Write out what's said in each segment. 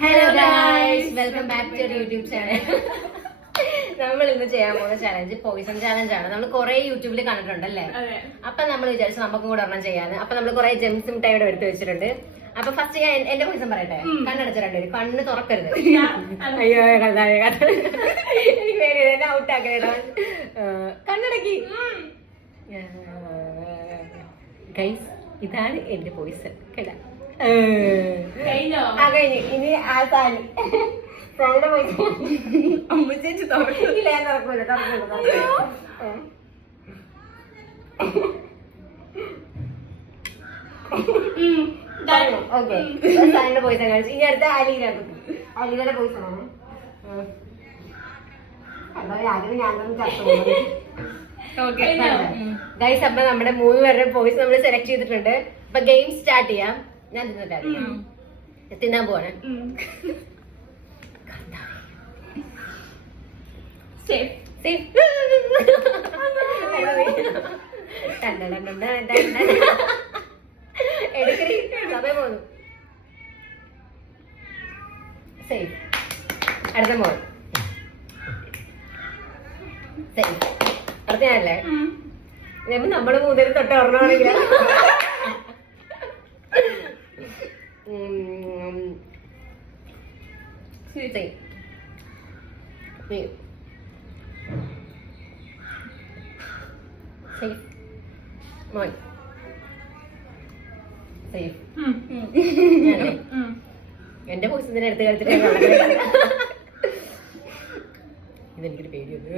Hello guys, welcome back to YouTube channel. നമ്മൾ ഇന്ന് ചെയ്യാൻ പോകുന്ന ചാലഞ്ച് പോയിസൺ ചാലഞ്ച് ആണ്. നമ്മൾ കുറെ യൂട്യൂബിൽ കണ്ടിട്ടുണ്ടല്ലേ. അപ്പൊ നമ്മൾ വിചാരിച്ചു നമുക്കും കൂടെ ഒരെണ്ണം ചെയ്യാന്ന്. അപ്പൊ നമ്മൾ കുറെ ജെംസ് മിഠായിയുടെ എടുത്ത് വെച്ചിട്ടുണ്ട്. അപ്പൊ ഫസ്റ്റ് ഞാൻ എന്റെ പോയിസൺ പറയട്ടെ. കണ്ണടച്ച രണ്ടുപേരും കണ്ണ് തുറക്കരുത്. അയ്യോ എനിക്ക് പേര് എന്നെ ഔട്ട് ആക്കണേടാ. കണ്ണടക്കി. ഗൈസ്, ഇതാണ് എന്റെ പോയിസൺ കേട്ടാ. കഴിഞ്ഞു. ഇനി ആ സാരി സാരിയുടെ പോയിസൺ അമ്മച്ചേച്ചി തുറക്കില്ല. ഞാൻ തുറക്കൂല. ഓക്കെ, സാരിയുടെ പോയിസൺ കഴിച്ചു. ഇനി അടുത്ത അലീനയുടെ പോയിസൺ ആണ്. ആദ്യം ഞാൻ തന്നെ ചത്തു. ഗൈസ്, അപ്പൊ നമ്മുടെ 3 പേരുടെ പോയിസ് നമ്മൾ സെലക്ട് ചെയ്തിട്ടുണ്ട്. അപ്പൊ ഗെയിം സ്റ്റാർട്ട് ചെയ്യാം. ഞാൻ തിന്നാൻ പോവാണ്. എടുക്കരി സമയം പോന്നു. സേഫ്. അടുത്ത മോൻ സേഫ്. അടുത്ത ഞാനല്ലേ. നമ്മള് 3 തൊട്ട് ഓർമ്മയാണെങ്കിൽ എന്റെ പോസിന്റെ അടുത്ത് കളിച്ചിട്ട് ഇതെനിക്കൊരു പേടിയുണ്ട്.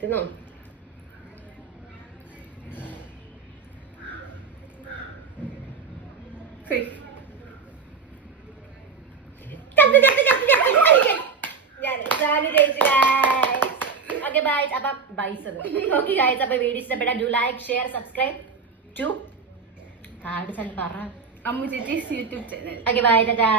തിന്നോ? അപ്പൊ വീഡിയോ ഇഷ്ടപ്പെട്ട do like share subscribe to card പറ അമ്മു ചേച്ചീസ് YouTube channel. Okay bye. Tata.